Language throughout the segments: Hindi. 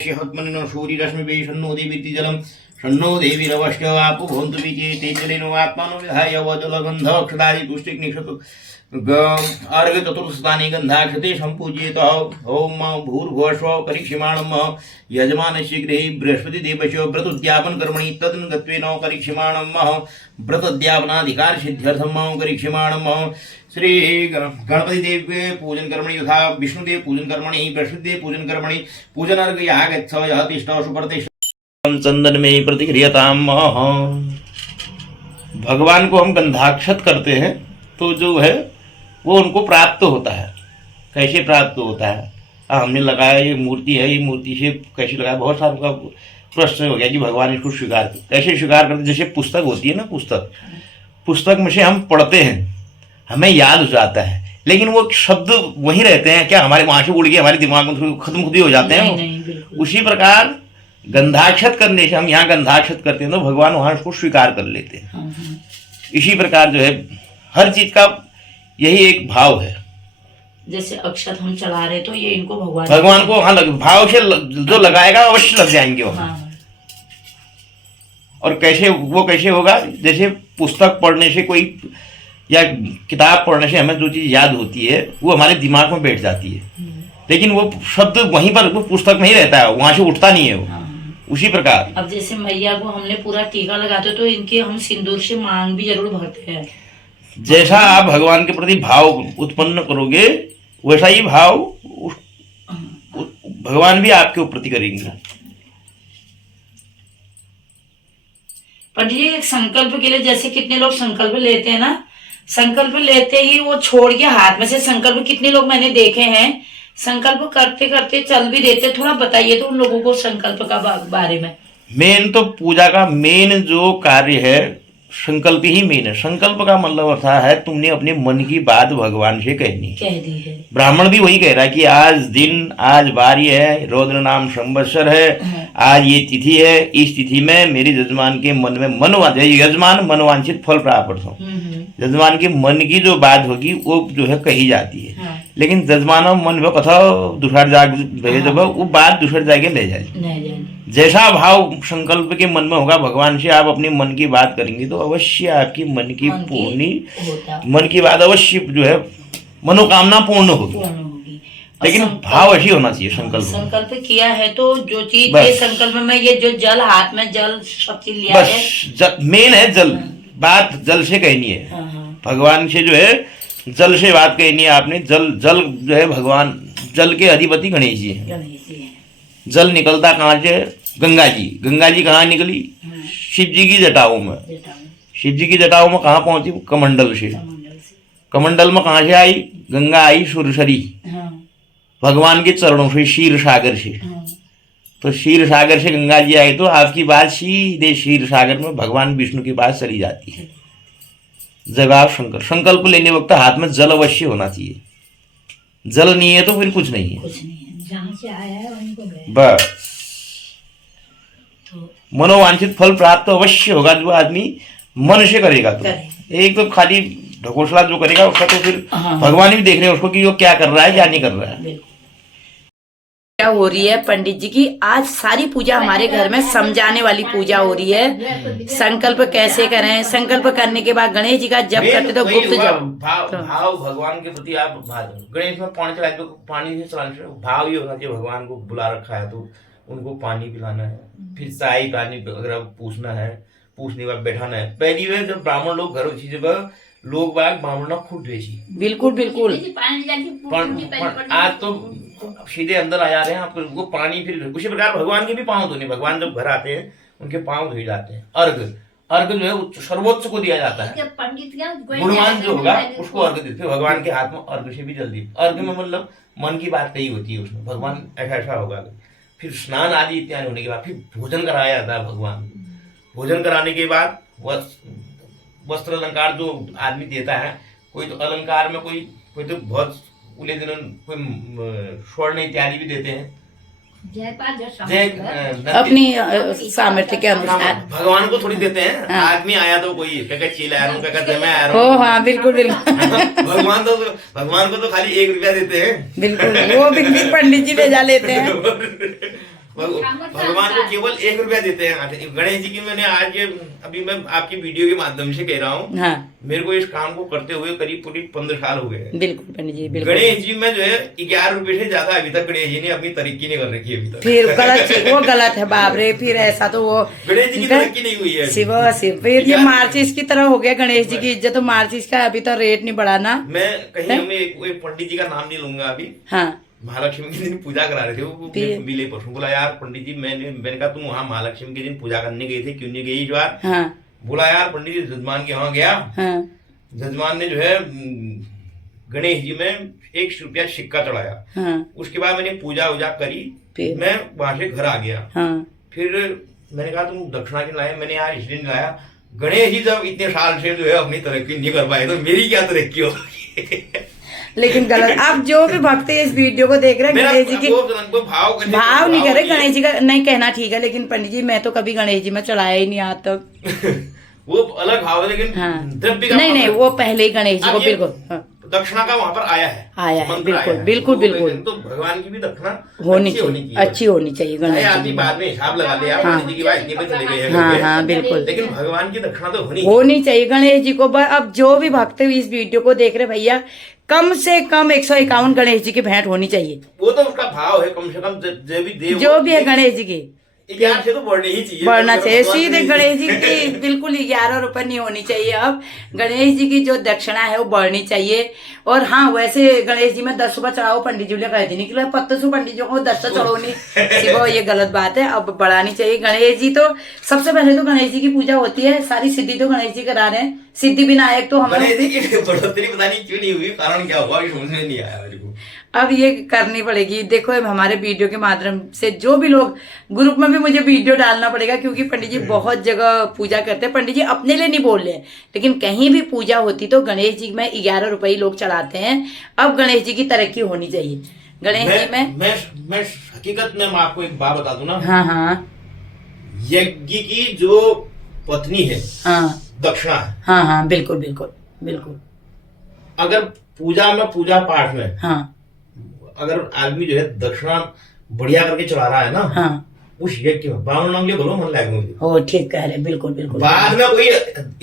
हत्मनिनो सूर्यरश्मिभिः शन्नो देवीति जलम् शन्नो देवीरवष्ट्यवापो भवन्तु विचेते जलेनो आत्मानो विधाय वजलगन्धक्षदादि पुष्टिग्निषतु अर्घ चतुर्थस्थाने गन्धाक्षते सम्पूज्येत ॐ भूर्भुवस्वः परीक्षमाणं यजमानस्य गृहे बृहस्पतिदेवस्य व्रतोद्यापन कर्मणि तदनुगत्वेन परीक्षमाणं व्रतोद्यापनाधिकारसिद्ध्यर्थं परीक्षमाणं श्री गणपति देव के पूजन कर्मणि तथा विष्णुदेव पूजन कर्मणि बृहस्पतिदेव पूजन कर्मणि पूजन अर्घ यः गच्छ यः तिष्ठ सुप्रतिष्ठ चंदन में प्रतिक्रियताम। भगवान को हम गंधाक्षत करते हैं तो जो है वो उनको प्राप्त होता है। कैसे प्राप्त होता है? हमने लगाया ये मूर्ति है, ये मूर्ति से कैसे लगाया, बहुत सारा का प्रश्न हो गया कि भगवान इसको स्वीकार कैसे स्वीकार करते। जैसे पुस्तक होती है ना, पुस्तक में से हम पढ़ते हैं, हमें याद हो जाता है, लेकिन वो शब्द वहीं रहते हैं क्या? हमारे वहां से उड़ गए, हमारे दिमाग में खत्म खुद ही हो जाते हैं। उसी प्रकार गंधाक्षत करने से हम यहाँ गंधाक्षत करते हैं तो भगवान वहां उसको स्वीकार कर लेते हैं। इसी प्रकार जो है हर चीज का यही एक भाव है। जैसे अक्षत हम चला रहे तो ये इनको भगवान को वहां भाव से जो लगाएगा अवश्य लग जाएंगे वहां। और कैसे होगा? जैसे पुस्तक पढ़ने से कोई या किताब पढ़ने से हमें जो चीज याद होती है वो हमारे दिमाग में बैठ जाती है, लेकिन वो शब्द वहीं पर वो पुस्तक में ही रहता है, वहां से उठता नहीं है वो। उसी प्रकार अब जैसे मैया को हमने पूरा टीका लगाते तो इनके हम सिंदूर से मांग भी जरूर भरते हैं। जैसा आप भगवान के प्रति भाव उत्पन्न करोगे वैसा ही भाव भगवान भी आपके प्रति करेंगे। पंडित जी, एक संकल्प के लिए जैसे कितने लोग संकल्प लेते हैं ना, संकल्प लेते ही वो छोड़ के हाथ में से संकल्प कितने लोग मैंने देखे हैं संकल्प करते करते चल भी देते। थोड़ा बताइए तो उन लोगों को संकल्प का बारे में। मेन तो पूजा का मेन जो कार्य है संकल्प ही मेन है। संकल्प का मतलब अर्थ है तुमने अपने मन की बात भगवान से कह दी है। ब्राह्मण भी वही कह रहा है कि आज बारी है, रौद्र नाम संवत्सर है, आज ये तिथि है, इस तिथि में मेरे यजमान के मन में यजमान मनवांछित फल प्राप्त हो। यजमान के मन की जो बात होगी वो जो है कही जाती है। लेकिन यजमान मन में कथा दूसरा जाग जब वो बात दूसरे जाके ले जाए। जैसा भाव संकल्प के मन में होगा भगवान से आप अपने मन की बात करेंगे तो अवश्य आपकी मन की मन की बात अवश्य जो है मनोकामना पूर्ण होगी। लेकिन भाव ऐसी होना चाहिए। संकल्प किया है तो जो चीज ये संकल्प में ये जो जल हाथ में जल सब चीज लिया है, मेन है जल। बात जल से कहनी है, भगवान से जो है जल से बात कहनी है आपने। जल जो है भगवान जल के अधिपति गणेश जी है। जल निकलता कहाँ से? गंगा जी कहाँ निकली? शिव जी की जटाओं में। शिव जी की जटाओं में कहाँ पहुंची? कमंडल से। कमंडल में कहाँ से आई? गंगा आई सुरसरी, भगवान के चरणों से, क्षीर सागर से। तो क्षीर सागर से गंगा जी आई तो आपकी बात सीधे क्षीर सागर में भगवान विष्णु की बात चली जाती है। जब आप संकल्प लेने वक्त हाथ में जल अवश्य होना चाहिए। जल नहीं है तो फिर कुछ नहीं है। जहाँ से आया है उनको बस मनोवांछित फल प्राप्त तो अवश्य होगा जो आदमी मन से करेगा। तो एक तो खाली ढकोसला जो करेगा उसका तो फिर भगवान भी देख रहे हैं उसको कि वो क्या कर रहा है क्या नहीं कर रहा है। क्या हो रही है पंडित जी की आज सारी पूजा हमारे घर में समझाने वाली पूजा हो रही है। संकल्प कैसे करें, संकल्प करने के बाद गणेश जी का जप करते तो गुप्त जप भाव भगवान के प्रति आप गणेश में पानी चलाए तो पानी से चलाने से भाव ये होना चाहिए। भगवान को बुला रखा है तो उनको पानी पिलाना है, फिर चाय पानी अगर पूछना है, पूछने के बाद बैठाना है। पहली बार जब ब्राह्मण लोग घर उसी जगह लोग बाग ब्राह्मण खुद भेजी। बिल्कुल आज तो सीधे अंदर आ जा रहे हैं आप वो पानी। फिर उसी प्रकार भगवान के भी पांव धोने। भगवान जब घर आते हैं उनके पांव धोए जाते हैं। अर्घ जो है सर्वोच्च को दिया जाता है। गुणवान जो होगा उसको अर्घ देते। भगवान के हाथ में अर्घ से भी जल्दी अर्घ में मतलब मन की बात कही होती है उसमें। भगवान ऐसा होगा। फिर स्नान आदि इत्यादि होने के बाद फिर भोजन कराया जाता है। भगवान भोजन कराने के बाद वस्त्र अलंकार जो आदमी देता है, कोई तो अलंकार में कोई तो बहुत उले दिन कोई स्वर्ण इत्यादि भी देते हैं। अपनी सामर्थ्य के अनुसार भगवान को थोड़ी देते हैं। आदमी आया तो कोई चीला आ रहा हूँ, ओ हाँ बिल्कुल बिल्कुल। भगवान को तो खाली 1 रुपया देते हैं। बिल्कुल वो भी पंडित जी ले जा लेते हैं। भगवान को केवल 1 रुपया देते हैं। गणेश जी की मैंने आज अभी मैं आपकी वीडियो के माध्यम से कह रहा हूँ, हाँ मेरे को इस काम को करते हुए करीब 15 साल हो गए। बिल्कुल पंडित जी बिल्कुल। गणेश जी में जो है 11 रुपए से ज्यादा अभी तक गणेश जी ने अपनी तरक्की नहीं कर रखी अभी तक। फिर गलत, वो गलत है बाप रे। फिर ऐसा तो वो गणेश जी की तरक्की नहीं हुई है शिव शिव। फिर ये मार्चिस की तरह हो गया गणेश जी की इज्जत। तो मार्चिस का अभी तो रेट नहीं बढ़ा ना। मैं कहीं हमें एक पंडित जी का नाम नहीं लूंगा अभी, हाँ महालक्ष्मी के दिन पूजा करा रहे थे वो मिले परसों। बोला यार पंडित जी मैंने कहा तुम वहाँ महालक्ष्मी के दिन पूजा करने गए थे, क्यों नहीं गई इस बार? हाँ बोला यार पंडित जी जजमान के यहाँ गया, हाँ जजमान ने जो है गणेश जी में 1 रुपया सिक्का चढ़ाया। हाँ उसके बाद मैंने पूजा वूजा करी, मैं वहां से घर आ गया। हाँ फिर मैंने कहा तुम दक्षिणा क्यों लाए? मैंने यार इसलिए नहीं लाया, गणेश जी जब इतने साल से जो है अपनी तरक्की नहीं कर पाए तो मेरी क्या तरक्की होगी? लेकिन गलत। आप जो भी भक्त इस वीडियो को देख रहे हैं गणेश जी की भाव नहीं कर रहे। गणेश जी का नहीं कहना ठीक है, लेकिन पंडित जी मैं तो कभी गणेश जी में चढ़ाया ही नहीं आज तक। वो अलग भाव है, लेकिन द्रव्य का नहीं वो पहले ही गणेश जी को बिल्कुल दक्षिणा का वहां पर आया है बिल्कुल बिल्कुल बिल्कुल। तो भगवान की भी दक्षिणा अच्छी होनी चाहिए गणेश जी। बाद में हिसाब लगा लिया पंडित जी की बात इतने पे चले गए हैं। हाँ बिल्कुल, लेकिन भगवान की दक्षिणा तो होनी चाहिए गणेश जी को। अब जो भी भक्त इस वीडियो को देख रहे भैया, कम से कम 151 गणेश जी की भेंट होनी चाहिए। वो तो उसका भाव है, कम से कम जो भी है गणेश जी की 11 से तो बढ़नी ही चाहिए, बढ़ना चाहिए। सीधे गणेश जी की बिल्कुल 11 रुपए नहीं होनी चाहिए। अब गणेश जी की जो दक्षिणा है वो बढ़नी चाहिए। और हाँ वैसे गणेश जी में 10 रुपए चढ़ाओ, पंडित जी कह दी निकलो 25 पंडित जी को 10 चढ़ो नहीं शिवो, ये गलत बात है। अब बढ़ानी चाहिए। गणेश जी तो सबसे पहले तो गणेश जी की पूजा होती है, सारी सिद्धि तो गणेश जी करा रहे हैं। सिद्धि विनायक तो हमारे बढ़ोतरी पता नहीं क्यों नहीं हुई, कारण क्या हुआ समझ में नहीं आया मेरे को। अब ये करनी पड़ेगी। देखो हमारे वीडियो के माध्यम से जो भी लोग ग्रुप में भी मुझे वीडियो डालना पड़ेगा, क्योंकि पंडित जी बहुत जगह पूजा करते हैं। पंडित जी अपने लिए नहीं बोल रहे हैं, लेकिन कहीं भी पूजा होती तो गणेश जी में 11 रुपए लोग चढ़ाते हैं। अब गणेश जी की तरक्की होनी चाहिए गणेश जी में। मैं हकीकत में आपको एक बात बता दूं ना। हाँ यज्ञ की जो पत्नी है दक्षिणा है। हाँ बिल्कुल बिल्कुल बिल्कुल। अगर पूजा पाठ में अगर आदमी जो है दक्षिणा बढ़िया करके चला रहा है ना, उस यज्ञ में 52 नाम बोलो मन लागे हो। ठीक कह रहे बिल्कुल बिल्कुल। बाद में कोई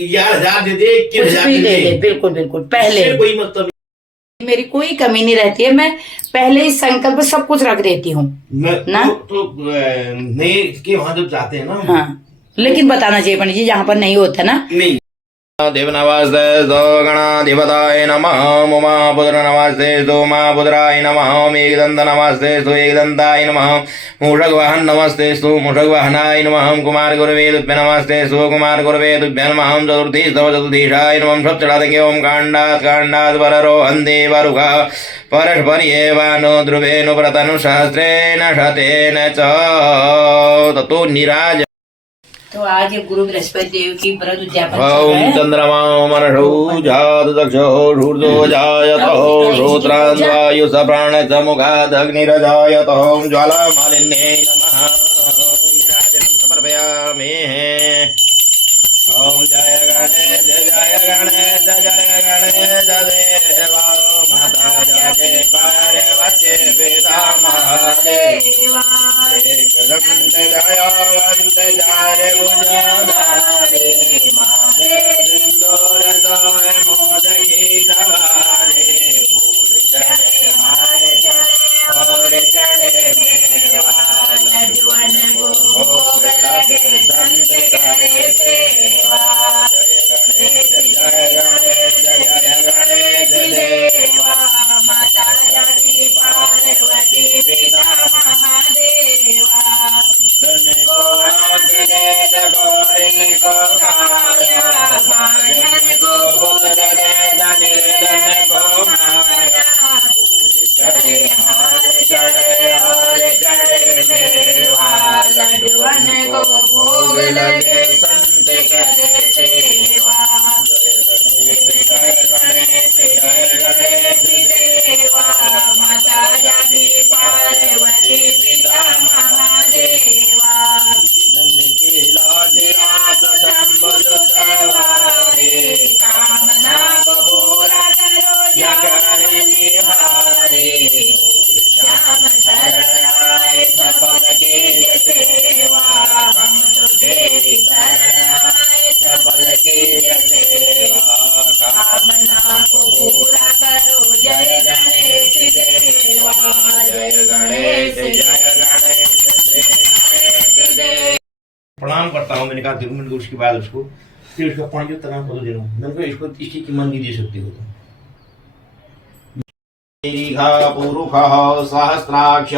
11,000 दे दे, 21,000 दे दे, बिल्कुल बिल्कुल। पहले कोई मतलब मेरी कोई कमी नहीं रहती है। मैं पहले ही संकल्प सब कुछ रख देती हूँ ना। तो नहीं के वहां जब जाते हैं ना, लेकिन बताना चाहिए पंडित जी जहाँ पर नहीं होता ना। नहीं देव नमस्ते सो गणाधिपताय नमः, उमापुत्र नमस्ते सो उमापुत्राय नमः, एकदंत नमस्ते सो एकदंताय नमः, मूषक वाहन नमस्ते सो मूषक वाहनाय नमः, कुमार गुरवे तुभ्य नमस्ते सो कुमार गुरवे तुभ्य नमः, चतुर्थी सो चतुर्थीशाय नमः। सब चढ़ा देंगे ओम कांडात पररोहन्ते वरुखा परस्पर्येवानो ध्रुवेनु व्रतनु सहस्रेण शतेन च ततो निराज। तो आज गुरु बृहस्पति देव की व्रत उद्यापन ओम चंद्रमा मनसौ जात दक्षो सूर्यो जायतो श्रोत्रान् वायु स प्राण च मुखात् अग्निरजायतो ज्वाला मालिन्ये नमः। निराजनं समर्पयामि। ओम जय गणेश जय गणेश जय गणेश देवा माता जाके पार्वती पिता महादेवा एक दंत दयावंत चारे भुजधारे माथे सिंदूर सोए मोदकी सवारे फूल चढ़े हार चढ़े और चढ़े मेवा लड्डुअन को भोग लगे संत करे सेवा। जय गणेश देवा माता जाति पार्वती पिता महादेवा। अंधन को आँख दे गौरन को काया, भागन को पुत्र दे निर्धन को माया। फूल चढ़े हार चढ़े और चढ़े मेवा लड्डुअन को भोग लगे संत करे सेवा। जय गणेश देवा माता जाति पार्वती पिता महादेवा। दीनन की लाज रात शंभु सवारे, कामना को पूरा करो जगत निहारे। श्याम शरण आए सफल की प्रणाम करता हूँ। मैंने कहा देखो, मैंने उसके बाद उसको फिर उसका 5 तना बोल दे रहा हूँ। मैंने कहा इसको इसकी कीमत नहीं दे सकती हो पुरुषः सहस्राक्ष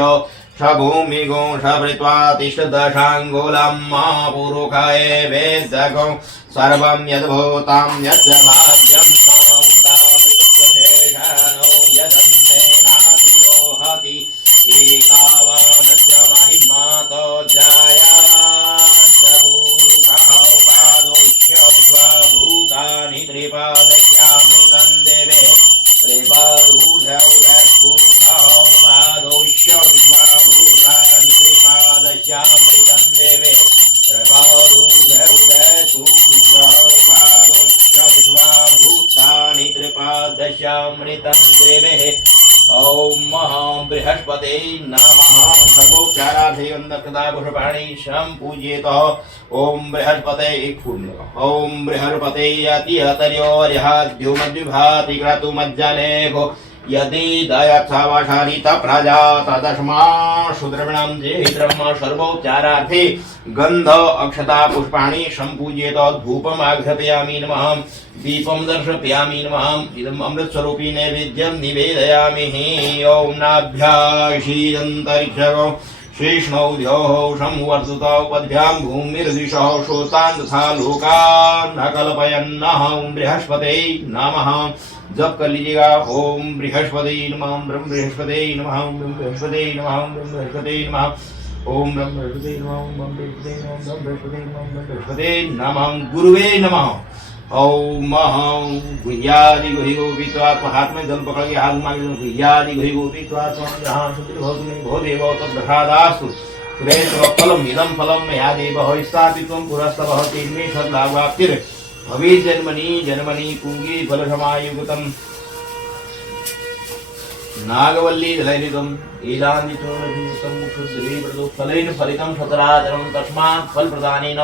भूमिगो भृत्वा तिष्ठदशाङ्गुलं पुरुषाय वेदगो सर्वं यद्भूतां यच्च भाव्यं मामुतामृतस्वशेषानो यदन्तेनाधिरोहति एतावानस्य महिमातो जायाश्च पुरुषः उपादोष्य विश्वभूतानि त्रिपादस्यामृतं देवे त्रिपादोष्य विश्वभूतानि त्रिपादस्यामृतं देवे विश्वभूतानि त्रिपादस्यामृतं देवे। ओम महां बृहस्पते नमः। सर्वोपचारार्थे वन्दकदा पुष्पाणि सम्पूज्येत। ओम बृहस्पते एक फूल लगा। ओम बृहस्पते यति अतर्योर्यहाद्युमद्विभाति क्रतुमज्जलेघो यदि दयत्सवशालित प्रजा तदस्मा शूद्रविणां जेहित्रम। सर्वोपचारार्थे गंध अक्षता पुष्पाणि सम्पूज्येत। धूपम् आघ्रापयामि नमः। दीपं दर्शयामि नमः। इदम् अमृतस्वरूपी नैवेद्यं निवेदयामि। ओम नाभ्याशीदन्तरिक्षगो शेष्णौद्योः संवर्धुतौ पद्भ्यां भूमिर्दिशः श्रोतान् तथा लोकान् न कल्पयन्नः। ओम बृहस्पते नमः। जप कर लीजिएगा। ओम बृहस्पते नमः। ब्रह्म बृहस्पते नमः। ओम बृहस्पते नमः। ओम बृहस्पते नमः। ओम ब्रह्म बृहस्पते नमः। ओम बृहस्पते नमः। ओम बृहस्पते नमः। ओम बृहस्पते नमः। गुरुवे नमः। ओम गुह्यादि गुहि गोपीत्वा हाथ में जल पकड़ के हाथ मांगे गुह्यादि गुहि गोपीत्वा जहाँ शुद्ध भवतु नहीं भो देव तब प्रसादास्तु सुरेश फलम इदम फलम मया देव स्थापित्वं पुरस्तवः तेन्मे सद्लाभाप्तिर भवेत् जन्मनि जन्मनि पूगी फलसमायुक्तम् नागवल्ली दलैनिकम् एलान्दितों शुद्धीव्रतोत्फलेन फलितं सतराचरं तस्मात् फलप्रदानेन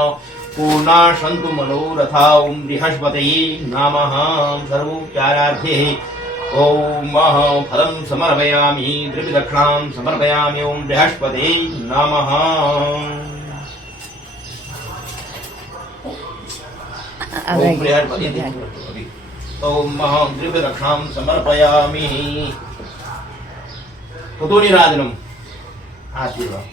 पूर्णा सन्तु मनोरथा। ओम बृहस्पतये नमः। सर्वोपचारार्थे ओम फलं समर्पयामि द्रव्यदक्षिणां समर्पयामि। ओम बृहस्पतये नमः। ओम बृहस्पतये ओम द्रव्यदक्षिणां समर्पयामि। ततो निराजनम् आशीर्वाद।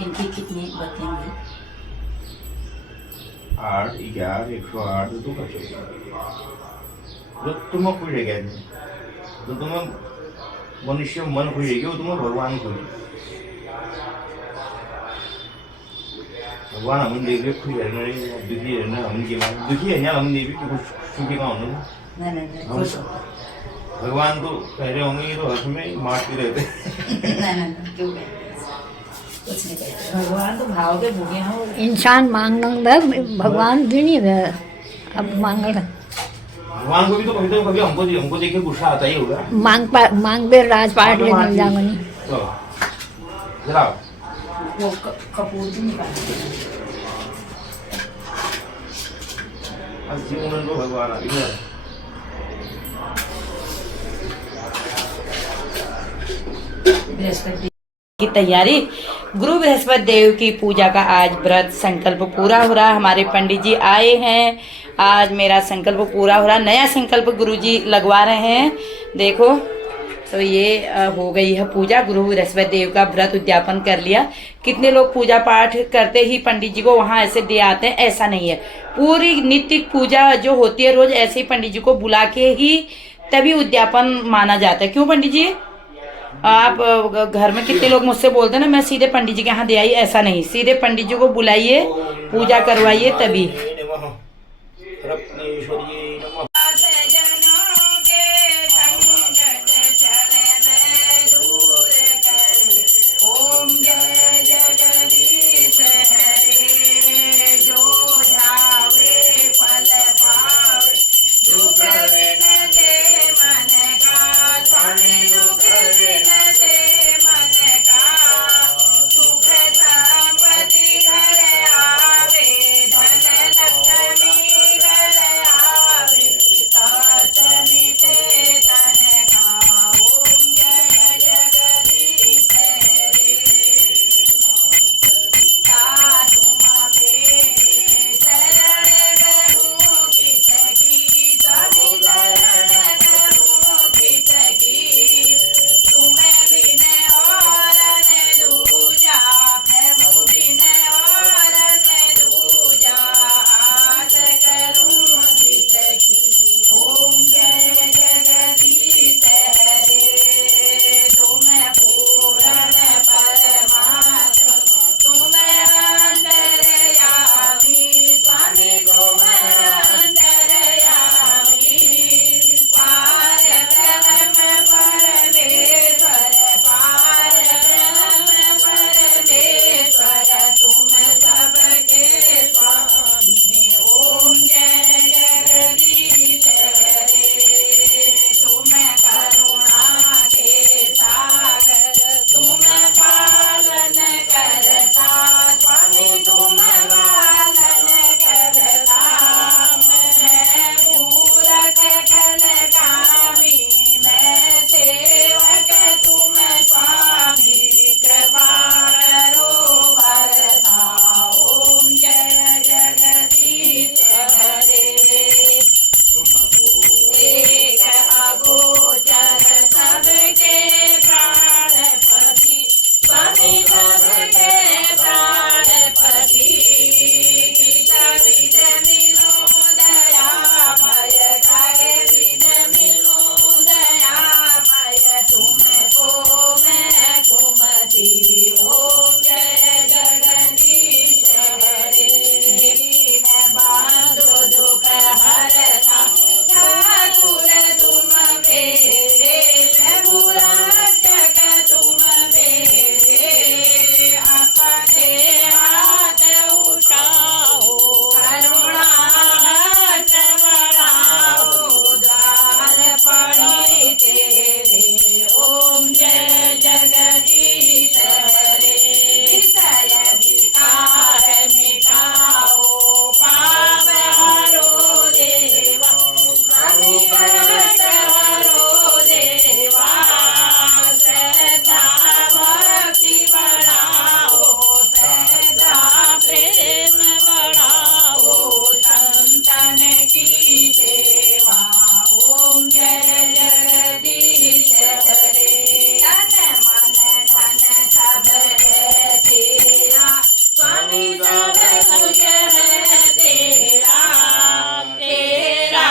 इनकी कितनी बतेंगे? 8, 11, 108 तो कर सकते जो तुम खुश है क्या जो तुम मनुष्य मन खुश है वो तुम भगवान खुश भगवान हम देख रहे खुश रहना दुखी रहना हम के मान दुखी है हम देवी कि खुश सुखी का होना नहीं खुश भगवान तो कह रहे होंगे तो हर्ष में मारते रहते नहीं क्यों कुछ नहीं कहते। भगवान तो भाव के भूखे हैं। इंसान मांगना भगवान भी नहीं है अब मांगना भगवान को भी तो कभी हमको देख के गुस्सा आता ही होगा। मांग पे राजपाट ले मिल जाऊंगा नहीं जरा वो कपूर भी निकाल जीवन को भगवान आ गया। बृहस्पति की तैयारी। गुरु बृहस्पति देव की पूजा का आज व्रत संकल्प पूरा हो रहा। हमारे पंडित जी आए हैं। आज मेरा संकल्प पूरा हो रहा। नया संकल्प गुरु जी लगवा रहे हैं। देखो तो ये हो गई है पूजा। गुरु बृहस्पति देव का व्रत उद्यापन कर लिया। कितने लोग पूजा पाठ करते ही पंडित जी को वहां ऐसे दे आते हैं, ऐसा नहीं है। पूरी नित्य पूजा जो होती है रोज ऐसे ही पंडित जी को बुला के ही तभी उद्यापन माना जाता है। क्यों पंडित जी? आप घर में कितने लोग मुझसे बोलते हैं ना मैं सीधे पंडित जी के यहाँ दे आई, ऐसा नहीं। सीधे पंडित जी को बुलाइए, पूजा करवाइए तभी। ठाकुर तुम मेरे, प्रभु रक्षक तुम मेरे, अपने हाथ उठाओ, करुणा हस्त बढ़ाओ, द्वार पड़े तेरे, ओम जय जगदीश हरे, विषय विकार मिटाओ, पाप हरो देवा, अनिकट हरो देवा, श्रद्धा भक्ति बढ़ाओ, श्रद्धा प्रेम बढ़ाओ, संतन की सेवा, ओम जय जगदीश हरे, तन मन धन सब है तेरा, स्वामी सब कुछ है तेरा, तेरा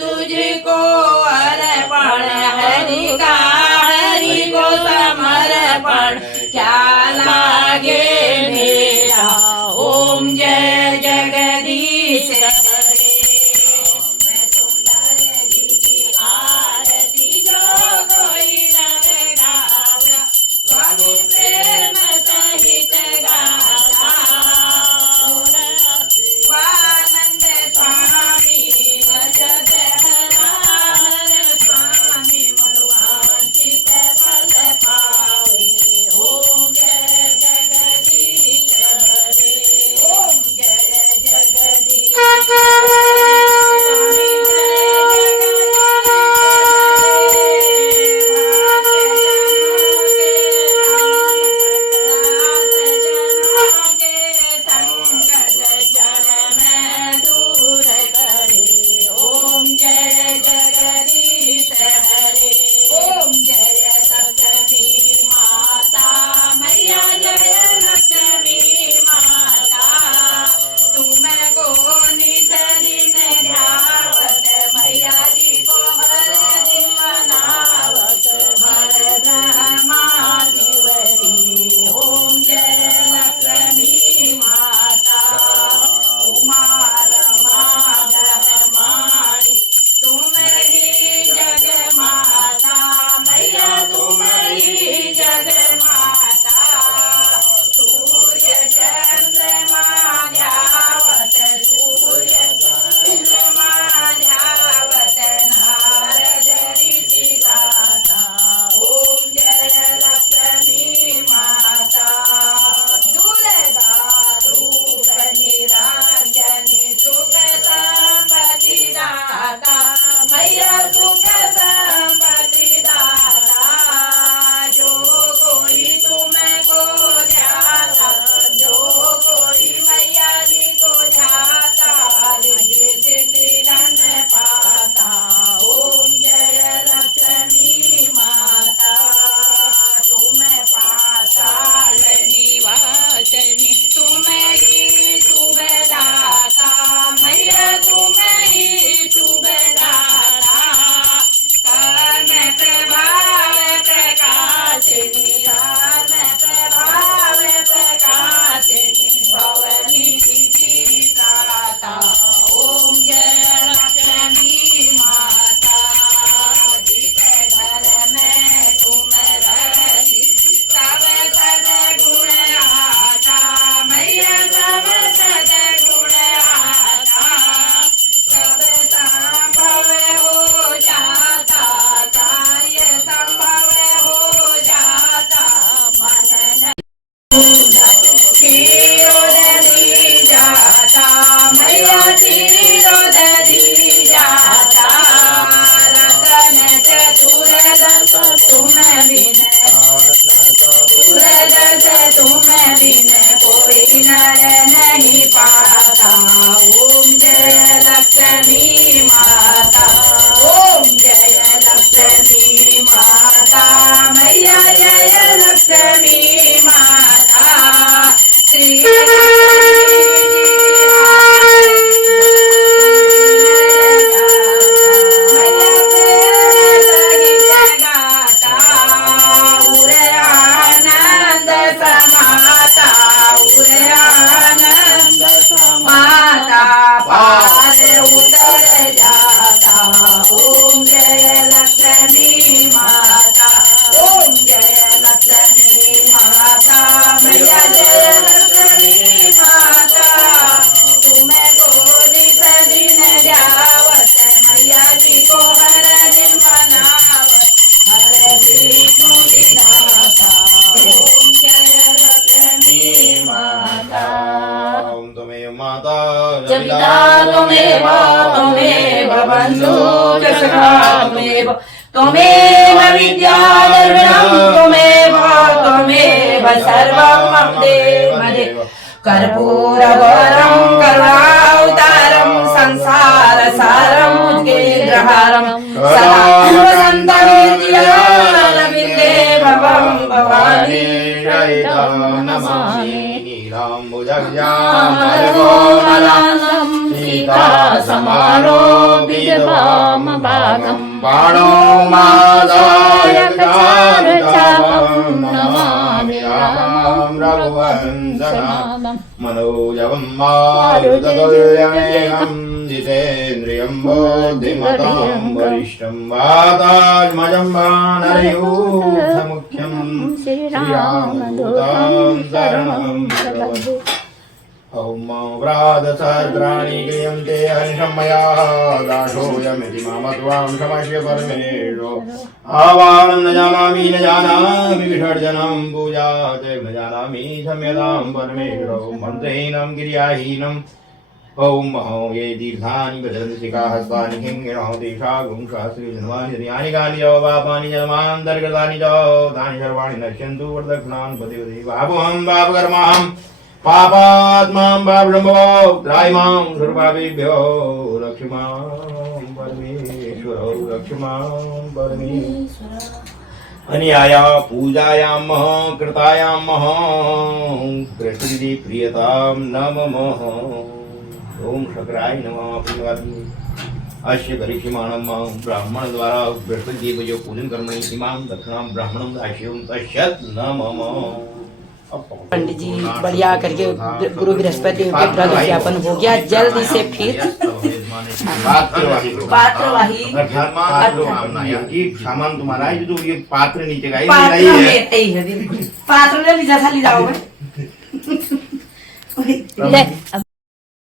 तुझको अर्पण, हरि का हरि को समर्पण, क्या लागे मेरा, ओम जय जगदीश हरे, मैं सुंदर जी की आरती जो कोई नर गाता, स्वामी प्रेम सहित गाता, स्वानंद स्वामी भजत हर स्वामी, मनोवांछित फल पावे, ओम जय जगदीश हरे, ओम जय जगदीश हरे, स्वामी जय जगदीश, संकट में दूर करे, ओम जय जगदीश हरे, ओम जय लक्ष्मी माता, मैया जय लक्ष्मी माता, तुमको नित दिन ध्यावत, मैया जी को हर दिन मनावत, हर ब्रह्मा शिवरी, ओम जय लक्ष्मी माता, कुमार माधमाणी, तुम ही जग माता, मैया तुम ही जग माता, सूर्य चंद्रमा ध्यावत, सूर्य चंद्रमा ध्यावत, नारद ऋषि गाता, ओम जय लक्ष्मी माता, दुर्गा रूप निरंजनी, सुख संपत्ति दाता, मैया सुख संपत्ति दाता, जो कोई तुमको ध्याता, जो कोई मैया जी को ध्याता, रिद्धि सिद्धि धन पाता, ओम जय लक्ष्मी माता, तुम पाताल निवासिनी, तुम ही शुभदाता, मैया तुम ही शुभदाता, कर्म प्रभाव प्रकाशिनी, कर्म प्रभाव प्रकाशिनी, भवनी की दाता, ओम जय लक्ष्मी माता, जिस घर में तुम रहती, सब सद्गुण आता, मैया सब सद्गुण आता, सब संभव हो जाता, कार्य संभव हो जाता, मन क्षीरोदरी जाता, मैया क्षीरोदरी जाता, रतन चतुर्दश तुम बिन, चतुर्दश तुम बिन कोई नर नहीं पाता, ओम जय लक्ष्मी माता, ओम जय लक्ष्मी माता, मैया जय लक्ष्मी माता, श्री माता पार उतर जाता, ओम जय लक्ष्मी माता, ओम जय लक्ष्मी माता, मैया जय लक्ष्मी माता, तुम्हें गोदी से दिन जावत, मैया जी को हर दिन मनावत, हर विष्णु विधाता, ओम जय लक्ष्मी माता। ओम त्वमेव माता च पिता त्वमेव त्वमेव बन्धु च सखा त्वमेव त्वमेव विद्या द्रविणं त्वमेव त्वमेव सर्वं मम देव कर्पूरगौरं करुणावतारं संसार सारं मुद्गेन्द्रहारं सदा वसन्तं विद्यारविन्दे भवं भवानी नमामि कोमलानं सीता समारो विद्वामभागं बाणो मादाय चारुचापं नमामि रामं रघुवंशनाथं मनोजवं मारुततुल्यवेगं जितेन्द्रियं बुद्धिमतां वरिष्ठं वातात्मजं वानरयूथमुख्यं श्रीरामदूतं शरणं प्रपद्ये। ॐ व्रातसहस्राणि क्रियन्ते हर्षं मया दासोऽयमिति मम त्वां क्षमस्व परमेशो आवाहनं न जानामि न जानामि विसर्जनं पूजा च न जानामि क्षम्यतां परमेशो मन्त्रहीनं गिर्याहीनं ॐ ये दीर्घानि बदरन्ति शिखाहस्तानि हिङ्गिणो तेषागुं सहस्रजन्मानि यानि कानि च पापानि जन्मान्तर्गतानि च तानि सर्वाणि नश्यन्तु वरदक्षिणां पतिपति पापोऽहं पापकर्माहं पापात्मां पापसम्भवो त्रायमां सर्वपापेभ्यो रक्षमां परमेश्वरो रक्षमां परमेश्वर। अन्याया पूजायामः कृतायामः कृष्णति प्रियतां नमः। ओम शंकराय नमः। प्रियवादी अस्य करिष्यमाणं मां ब्राह्मण द्वारा बृहस्पति जो पूजन कर्मणि इमां दक्षिणां ब्राह्मणं दास्यं तस्यत् नमः। पंडित जी बढ़िया करके गुरु बृहस्पति देव के व्रत उद्यापन हो गया। जल्दी से फिर पात्रवाही सामान तुम्हारा है जो ये पात्र नीचे का पात्र लेते ही है, बिल्कुल पात्र ले लीजिए, खाली जाओगे।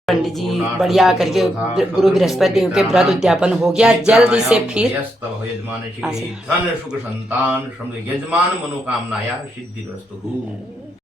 पंडित जी बढ़िया करके गुरु बृहस्पति देव के व्रत उद्यापन हो गया। जल्दी से फिर धन सुख संतान यजमान मनोकामनाया सिद्धिरस्तु।